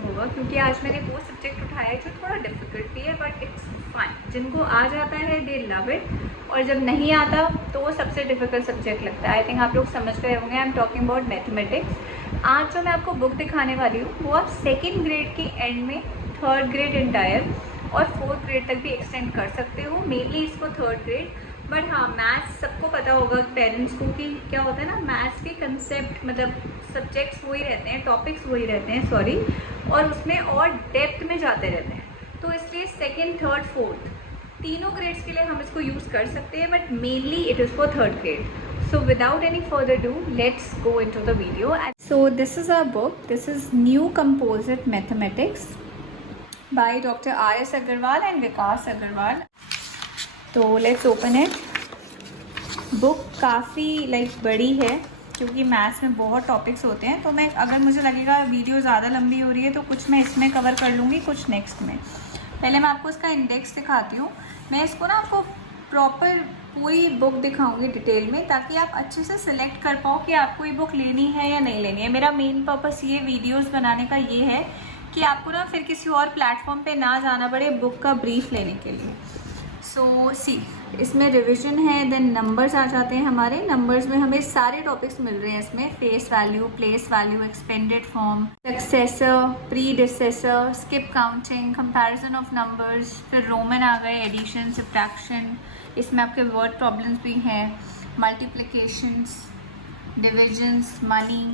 Interesting होगा, क्योंकि आज मैंने वो सब्जेक्ट उठाया है जो थोड़ा डिफिकल्ट भी है बट इट्स फन। जिनको आ जाता है दे लव इट, और जब नहीं आता तो वो सबसे डिफिकल्ट सब्जेक्ट लगता है। आई थिंक आप लोग समझ गए होंगे। I am talking about mathematics. आज जो मैं आपको बुक दिखाने वाली हूँ वो आप सेकेंड ग्रेड के एंड में थर्ड ग्रेड इंटायर और फोर्थ ग्रेड तक भी एक्सटेंड कर सकते हो, मेनली इसको थर्ड ग्रेड। बट हाँ, मैथ्स सबको पता होगा पेरेंट्स को कि क्या होता है ना, मैथ्स के कंसेप्ट मतलब सब्जेक्ट्स वही रहते हैं, टॉपिक्स वही रहते हैं सॉरी, और उसमें और डेप्थ में जाते रहते हैं। तो इसलिए सेकेंड थर्ड फोर्थ तीनों ग्रेड्स के लिए हम इसको यूज़ कर सकते हैं, but mainly it is for third grade. So without any further ado, let's go into the video. So this is our book. This is New Composite Mathematics by Dr. R.S. Agarwal and Vikas Agarwal. तो let's open it. Book काफ़ी बड़ी है क्योंकि maths में बहुत topics होते हैं, तो मैं अगर मुझे लगेगा वीडियो ज़्यादा लंबी हो रही है तो कुछ मैं इसमें कवर कर लूँगी, कुछ नेक्स्ट में। पहले मैं आपको इसका इंडेक्स दिखाती हूँ। मैं इसको ना आपको प्रॉपर पूरी बुक दिखाऊंगी डिटेल में, ताकि आप अच्छे से सिलेक्ट कर पाओ कि आपको ये बुक लेनी है या नहीं लेनी है। मेरा मेन पर्पस ये वीडियोस बनाने का ये है कि आपको ना फिर किसी और प्लेटफॉर्म पे ना जाना पड़े बुक का ब्रीफ लेने के लिए। सो सी, इसमें रिवीजन है, देन नंबर्स आ जाते हैं हमारे। नंबर्स में हमें सारे टॉपिक्स मिल रहे हैं इसमें, face value, place value, expanded form, successor, predecessor, skip counting, comparison of numbers, फिर रोमन आ गए, एडिशन, सब्ट्रैक्शन, इसमें आपके वर्ड प्रॉब्लम्स भी हैं, मल्टीप्लिकेशंस, डिविजन्स, मनी,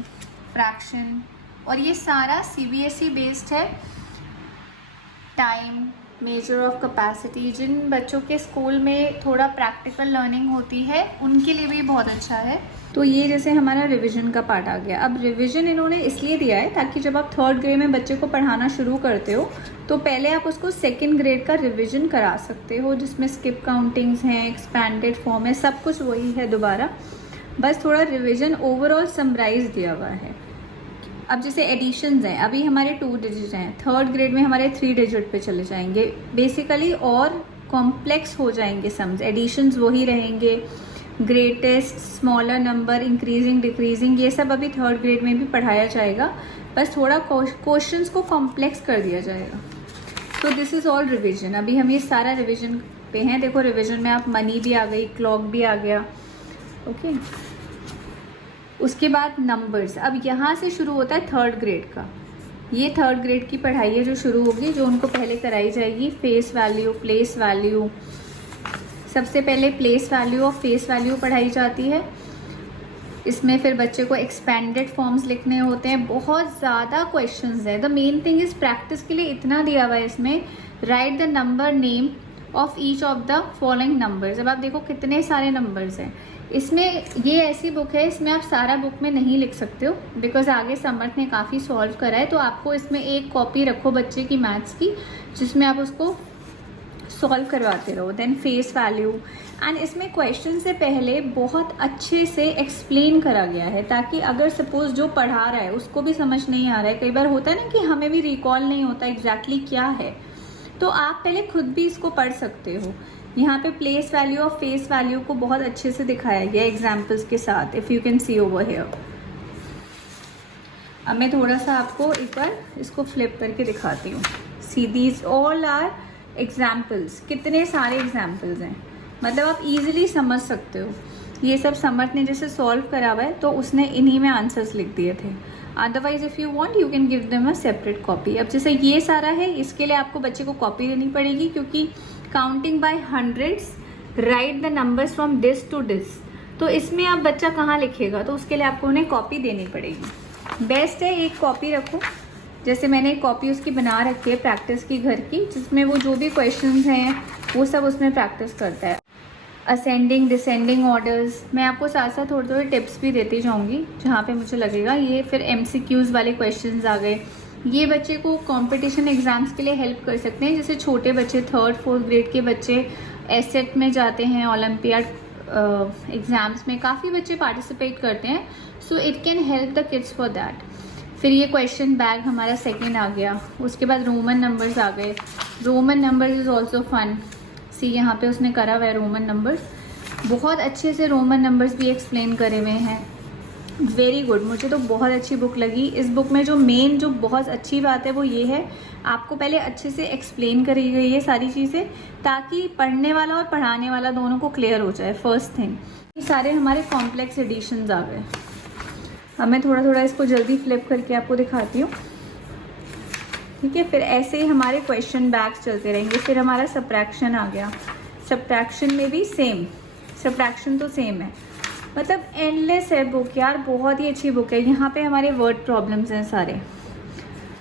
फ्रैक्शन, और ये सारा CBSE बेस्ड है। टाइम, मेजर ऑफ कैपेसिटी, जिन बच्चों के स्कूल में थोड़ा प्रैक्टिकल लर्निंग होती है उनके लिए भी बहुत अच्छा है। तो ये जैसे हमारा रिवीजन का पार्ट आ गया। अब रिवीजन इन्होंने इसलिए दिया है ताकि जब आप थर्ड ग्रेड में बच्चे को पढ़ाना शुरू करते हो तो पहले आप उसको सेकंड ग्रेड का रिवीजन करा सकते हो, जिसमें स्किप काउंटिंग्स हैं, एक्सपैंडेड फॉर्म है, सब कुछ वही है दोबारा, बस थोड़ा रिविजन ओवरऑल समराइज दिया हुआ है। अब जैसे एडिशंस हैं, अभी हमारे 2 डिजिट हैं, थर्ड ग्रेड में हमारे 3 डिजिट पे चले जाएंगे बेसिकली, और कॉम्प्लेक्स हो जाएंगे सम्स। एडिशंस वही रहेंगे, greatest, smaller number, increasing, decreasing, ये सब अभी थर्ड ग्रेड में भी पढ़ाया जाएगा, बस थोड़ा क्वेश्चंस को कॉम्प्लेक्स कर दिया जाएगा। तो दिस इज़ ऑल रिविजन। अभी हम ये सारा रिविजन पे हैं। देखो रिविजन में आप मनी भी आ गई, क्लॉक भी आ गया, ओके। उसके बाद नंबर्स, अब यहाँ से शुरू होता है थर्ड ग्रेड का। ये थर्ड ग्रेड की पढ़ाई है जो शुरू होगी, जो उनको पहले कराई जाएगी। फेस वैल्यू, प्लेस वैल्यू, सबसे पहले प्लेस वैल्यू और फेस वैल्यू पढ़ाई जाती है। इसमें फिर बच्चे को एक्सपेंडेड फॉर्म्स लिखने होते हैं, बहुत ज़्यादा क्वेश्चंस हैं। The main thing is practice के लिए इतना दिया हुआ है इसमें, right the number name of each of the following numbers. अब आप देखो कितने सारे नंबर्स हैं इसमें। ये ऐसी बुक है, इसमें आप सारा बुक में नहीं लिख सकते हो, बिकॉज आगे समर्थ ने काफ़ी सॉल्व करा है। तो आपको इसमें एक कॉपी रखो बच्चे की मैथ्स की, जिसमें आप उसको सॉल्व करवाते रहो। देन फेस वैल्यू, एंड इसमें क्वेश्चन से पहले बहुत अच्छे से एक्सप्लेन करा गया है, ताकि अगर सपोज जो पढ़ा रहा है उसको भी समझ नहीं आ रहा है, कई बार होता है ना कि हमें भी रिकॉल नहीं होता एग्जैक्टली क्या है, तो आप पहले खुद भी इसको पढ़ सकते हो। यहाँ पे प्लेस वैल्यू और फेस वैल्यू को बहुत अच्छे से दिखाया गया एग्जाम्पल्स के साथ, if you can see over here. अब मैं थोड़ा सा आपको एक बार इसको फ्लिप करके दिखाती हूँ। See these all are examples, कितने सारे एग्जाम्पल्स हैं, मतलब आप इजीली समझ सकते हो। ये सब समर्थ ने जैसे सॉल्व करा हुआ है तो उसने इन्हीं में आंसर्स लिख दिए थे। Otherwise if you want you can give them a separate copy. अब जैसे ये सारा है, इसके लिए आपको बच्चे को कॉपी देनी पड़ेगी, क्योंकि counting by hundreds, write the numbers from this to this, तो इसमें आप बच्चा कहाँ लिखेगा, तो उसके लिए आपको उन्हें कॉपी देनी पड़ेगी। बेस्ट है एक कॉपी रखो, जैसे मैंने एक कॉपी उसकी बना रखी है प्रैक्टिस की घर की, जिसमें वो जो भी क्वेश्चंस हैं वो सब उसमें प्रैक्टिस करता है। असेंडिंग डिसेंडिंग ऑर्डर्स, मैं आपको साथ साथ थोड़े थोड़े टिप्स भी देती जाऊंगी जहाँ पे मुझे लगेगा। ये फिर MCQs वाले क्वेश्चंस आ गए, ये बच्चे को कंपटीशन एग्जाम्स के लिए हेल्प कर सकते हैं। जैसे छोटे बच्चे, थर्ड फोर्थ ग्रेड के बच्चे एसेट में जाते हैं, ओलंपियाड एग्ज़ाम्स में काफ़ी बच्चे पार्टिसिपेट करते हैं, so it can help the kids for that. फिर ये क्वेश्चन बैग हमारा सेकेंड आ गया। उसके बाद रोमन नंबर्स आ गए। Roman numbers is also fun. See यहाँ पे उसने करा हुआ है रोमन नंबर्स, बहुत अच्छे से रोमन नंबर्स भी एक्सप्लेन करे हुए हैं। वेरी गुड, मुझे तो बहुत अच्छी बुक लगी। इस बुक में जो मेन जो बहुत अच्छी बात है वो ये है, आपको पहले अच्छे से एक्सप्लेन करी गई है सारी चीज़ें, ताकि पढ़ने वाला और पढ़ाने वाला दोनों को क्लियर हो जाए। फर्स्ट थिंग, ये सारे हमारे कॉम्प्लेक्स एडिशंस आ गए। अब मैं थोड़ा थोड़ा इसको जल्दी फ्लिप करके आपको दिखाती हूँ, ठीक है। फिर ऐसे ही हमारे क्वेश्चन बैक्स चलते रहेंगे। फिर हमारा सब्ट्रैक्शन आ गया, सब्ट्रैक्शन में भी सेम, सब्ट्रैक्शन तो सेम है, मतलब एंडलेस है बुक यार, बहुत ही अच्छी बुक है। यहाँ पे हमारे वर्ड प्रॉब्लम्स हैं सारे,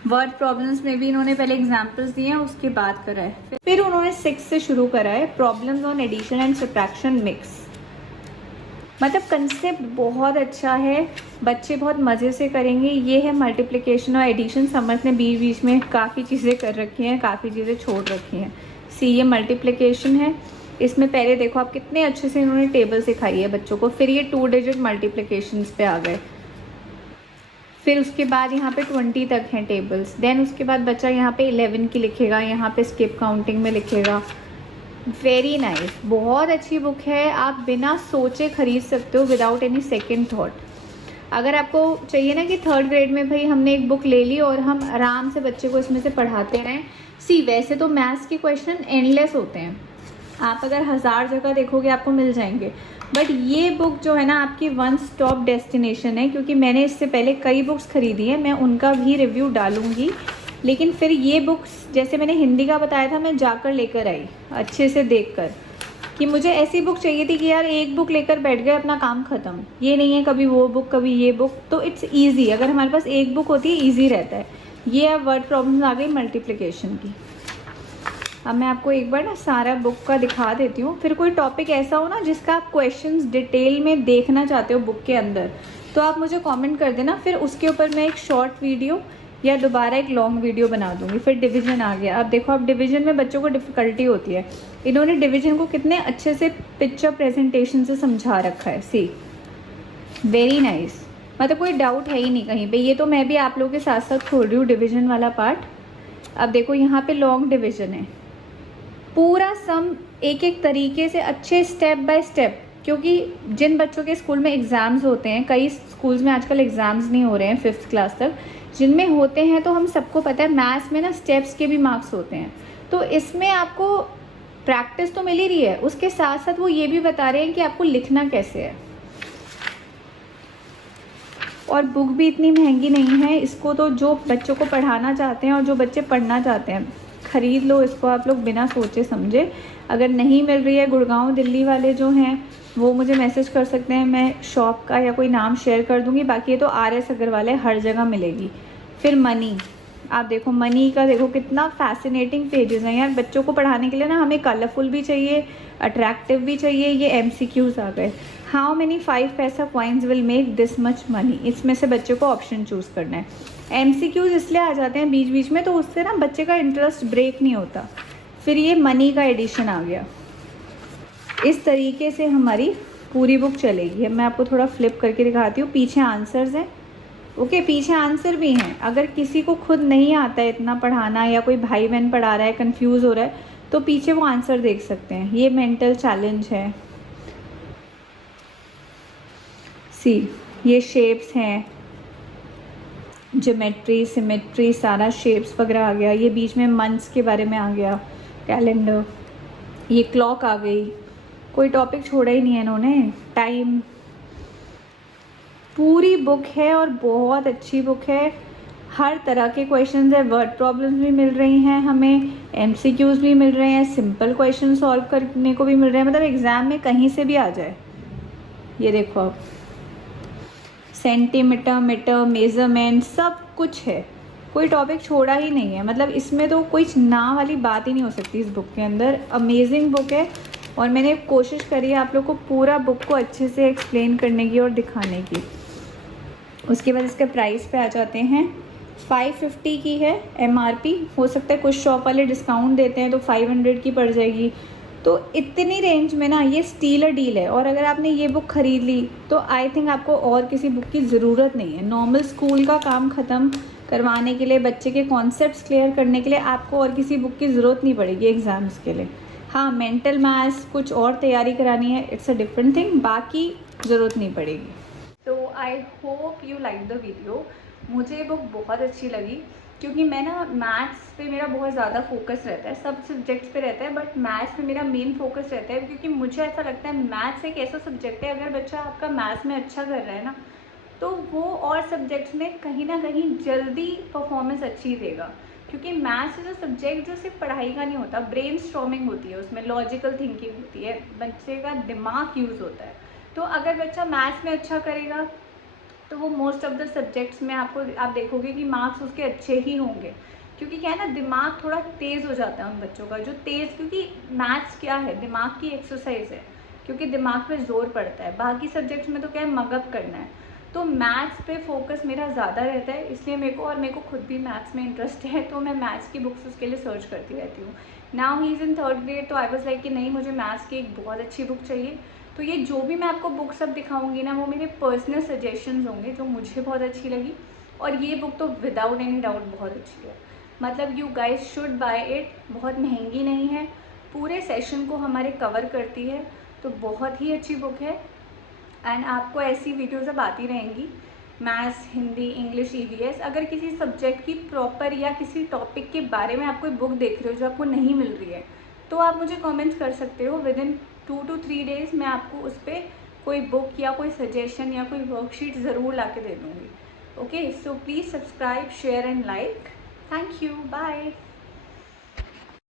वर्ड प्रॉब्लम्स में भी इन्होंने पहले एग्जाम्पल्स दिए हैं, उसके बाद करा है। फिर उन्होंने 6 से शुरू करा है, problems on addition and subtraction mix. मतलब कंसेप्ट बहुत अच्छा है, बच्चे बहुत मज़े से करेंगे। ये है मल्टीप्लिकेशन और एडिशन। समर्थ ने बीच बीच में काफ़ी चीज़ें कर रखी हैं, काफ़ी चीज़ें छोड़ रखी हैं। सी, ये मल्टीप्लिकेशन है। इसमें पहले देखो आप कितने अच्छे से इन्होंने टेबल सिखाई है बच्चों को। फिर ये 2 डिजिट मल्टीप्लिकेशंस पे आ गए। फिर उसके बाद यहाँ पे 20 तक हैं टेबल्स। देन उसके बाद बच्चा यहाँ पे 11 की लिखेगा, यहाँ पे स्किप काउंटिंग में लिखेगा। वेरी नाइस, बहुत अच्छी बुक है। आप बिना सोचे खरीद सकते हो, विदाउट एनी सेकेंड थॉट। अगर आपको चाहिए ना कि 3rd ग्रेड में भाई हमने एक बुक ले ली और हम आराम से बच्चे को इसमें से पढ़ाते रहें। सी, वैसे तो मैथ्स के क्वेश्चन एंडलेस होते हैं, आप अगर 1000 जगह देखोगे आपको मिल जाएंगे, बट ये बुक जो है ना आपकी वन स्टॉप डेस्टिनेशन है। क्योंकि मैंने इससे पहले कई बुक्स खरीदी हैं, मैं उनका भी रिव्यू डालूंगी। लेकिन फिर ये बुक्स, जैसे मैंने हिंदी का बताया था, मैं जाकर लेकर आई अच्छे से देखकर, कि मुझे ऐसी बुक चाहिए थी कि यार एक बुक लेकर बैठ गए, अपना काम ख़त्म। ये नहीं है कभी वो बुक कभी ये बुक, तो इट्स ईजी। अगर हमारे पास एक बुक होती है ईजी रहता है। ये अब वर्ड प्रॉब्लम्स आ गई मल्टीप्लिकेशन की। अब मैं आपको एक बार ना सारा बुक का दिखा देती हूँ। फिर कोई टॉपिक ऐसा हो ना जिसका आप क्वेश्चंस डिटेल में देखना चाहते हो बुक के अंदर, तो आप मुझे कमेंट कर देना। फिर उसके ऊपर मैं एक शॉर्ट वीडियो या दोबारा एक लॉन्ग वीडियो बना दूँगी। फिर डिवीज़न आ गया। अब देखो, अब डिवीज़न में बच्चों को डिफ़िकल्टी होती है। इन्होंने डिवीज़न को कितने अच्छे से पिक्चर प्रेजेंटेशन से समझा रखा है। सी, वेरी नाइस, मतलब कोई डाउट है ही नहीं कहीं पे। ये तो मैं भी आप लोगों के साथ साथ खोल रही हूँ डिवीज़न वाला पार्ट। अब देखो यहाँ पे लॉन्ग डिवीज़न है, पूरा सम एक एक तरीके से अच्छे स्टेप बाय स्टेप। क्योंकि जिन बच्चों के स्कूल में एग्ज़ाम्स होते हैं, कई स्कूल्स में आजकल एग्ज़ाम्स नहीं हो रहे हैं 5th क्लास तक, जिनमें होते हैं तो हम सबको पता है मैथ्स में ना स्टेप्स के भी मार्क्स होते हैं। तो इसमें आपको प्रैक्टिस तो मिल ही रही है, उसके साथ साथ वो ये भी बता रहे हैं कि आपको लिखना कैसे है। और बुक भी इतनी महंगी नहीं है। इसको तो जो बच्चों को पढ़ाना चाहते हैं और जो बच्चे पढ़ना चाहते हैं, ख़रीद लो इसको आप लोग बिना सोचे समझे। अगर नहीं मिल रही है, गुड़गांव दिल्ली वाले जो हैं वो मुझे मैसेज कर सकते हैं, मैं शॉप का या कोई नाम शेयर कर दूंगी। बाकी ये तो RS अग्रवाल है, हर जगह मिलेगी। फिर मनी, आप देखो मनी का देखो कितना फैसिनेटिंग पेजेस हैं यार। बच्चों को पढ़ाने के लिए ना हमें कलरफुल भी चाहिए, अट्रैक्टिव भी चाहिए। ये MCQs आ गए। हाउ मेनी 5 पैसा coins will make this much money, इसमें से बच्चे को ऑप्शन चूज़ करना है। MCQs इसलिए आ जाते हैं बीच बीच में, तो उससे ना बच्चे का इंटरेस्ट ब्रेक नहीं होता। फिर ये मनी का एडिशन आ गया। इस तरीके से हमारी पूरी बुक चलेगी। अब मैं आपको थोड़ा फ्लिप करके दिखाती हूँ। पीछे आंसर्स हैं, ओके, पीछे आंसर भी हैं। अगर किसी को खुद नहीं आता है इतना पढ़ाना, या कोई भाई बहन पढ़ा रहा है कंफ्यूज हो रहा है, तो पीछे वो आंसर देख सकते हैं। ये मेंटल चैलेंज है। सी, ये शेप्स हैं, ज्योमेट्री, सिमेट्री, सारा शेप्स वगैरह आ गया। ये बीच में मंथ्स के बारे में आ गया, कैलेंडर। ये क्लॉक आ गई, कोई टॉपिक छोड़ा ही नहीं है इन्होंने। टाइम, पूरी बुक है और बहुत अच्छी बुक है। हर तरह के क्वेश्चंस है, वर्ड प्रॉब्लम्स भी मिल रही हैं हमें, MCQs भी मिल रहे हैं, सिंपल क्वेश्चन सॉल्व करने को भी मिल रहे हैं। मतलब एग्ज़ाम में कहीं से भी आ जाए। ये देखो अब सेंटीमीटर, मीटर, मेज़रमेंट, सब कुछ है, कोई टॉपिक छोड़ा ही नहीं है। मतलब इसमें तो कोई ना वाली बात ही नहीं हो सकती इस बुक के अंदर। अमेजिंग बुक है और मैंने कोशिश करी है आप लोग को पूरा बुक को अच्छे से एक्सप्लेन करने की और दिखाने की। उसके बाद इसके प्राइस पे आ जाते हैं। 550 की है MRP, हो सकता है कुछ शॉप वाले डिस्काउंट देते हैं तो 500 की पड़ जाएगी। तो इतनी रेंज में ना ये स्टीलर डील है। और अगर आपने ये बुक ख़रीद ली तो आई थिंक आपको और किसी बुक की ज़रूरत नहीं है। नॉर्मल स्कूल का काम ख़त्म करवाने के लिए, बच्चे के कॉन्सेप्ट्स क्लियर करने के लिए आपको और किसी बुक की ज़रूरत नहीं पड़ेगी एग्ज़ाम्स के लिए। हाँ, मेंटल मैथ्स कुछ और तैयारी करानी है, इट्स अ डिफरेंट थिंग, बाकी ज़रूरत नहीं पड़ेगी। तो I hope you like the video. मुझे बुक बहुत अच्छी लगी क्योंकि मैं ना मैथ्स पे मेरा बहुत ज़्यादा फोकस रहता है, सब सब्जेक्ट्स पे रहता है, बट मैथ्स पे मेरा मेन फोकस रहता है क्योंकि मुझे ऐसा लगता है मैथ्स एक ऐसा सब्जेक्ट है, अगर बच्चा आपका मैथ्स में अच्छा कर रहा है ना तो वो और सब्जेक्ट्स में कहीं ना कहीं जल्दी परफॉर्मेंस अच्छी देगा। क्योंकि मैथ्स इज अ सब्जेक्ट जो सिर्फ पढ़ाई का नहीं होता, ब्रेन स्टॉर्मिंग होती है, उसमें लॉजिकल थिंकिंग होती है, बच्चे का दिमाग यूज़ होता है। तो अगर बच्चा मैथ्स में अच्छा करेगा तो वो मोस्ट ऑफ द सब्जेक्ट्स में आप देखोगे कि मार्क्स उसके अच्छे ही होंगे। क्योंकि क्या है ना, दिमाग थोड़ा तेज़ हो जाता है उन बच्चों का जो तेज़, क्योंकि मैथ्स क्या है, दिमाग की एक्सरसाइज है, क्योंकि दिमाग पे जोर पड़ता है। बाकी सब्जेक्ट्स में तो क्या है, मगअप करना है। तो मैथ्स पे फोकस मेरा ज़्यादा रहता है, इसलिए मेरे को खुद भी मैथ्स में इंटरेस्ट है, तो मैं मैथ्स की बुक्स उसके लिए सर्च करती रहती हूँ। Now he is in 3rd grade, तो आई वाज लाइक कि नहीं, मुझे मैथ्स की एक बहुत अच्छी बुक चाहिए। तो ये जो भी मैं आपको बुक सब दिखाऊंगी ना, वो मेरे पर्सनल सजेशंस होंगे जो मुझे बहुत अच्छी लगी। और ये बुक तो विदाउट एनी डाउट बहुत अच्छी है, मतलब you guys should buy it. बहुत महंगी नहीं है, पूरे सेशन को हमारे कवर करती है, तो बहुत ही अच्छी बुक है। एंड आपको ऐसी वीडियोज़ अब आती रहेंगी, मैथ्स, हिंदी, इंग्लिश, ईवीएस। अगर किसी सब्जेक्ट की प्रॉपर या किसी टॉपिक के बारे में आप कोई बुक देख रहे हो जो आपको नहीं मिल रही है, तो आप मुझे कमेंट्स कर सकते हो। विद इन 2 to 3 डेज़ मैं आपको उस पर कोई बुक या कोई सजेशन या कोई वर्कशीट ज़रूर ला के दे दूँगी। Okay, so please subscribe, share and like. Thank you, bye.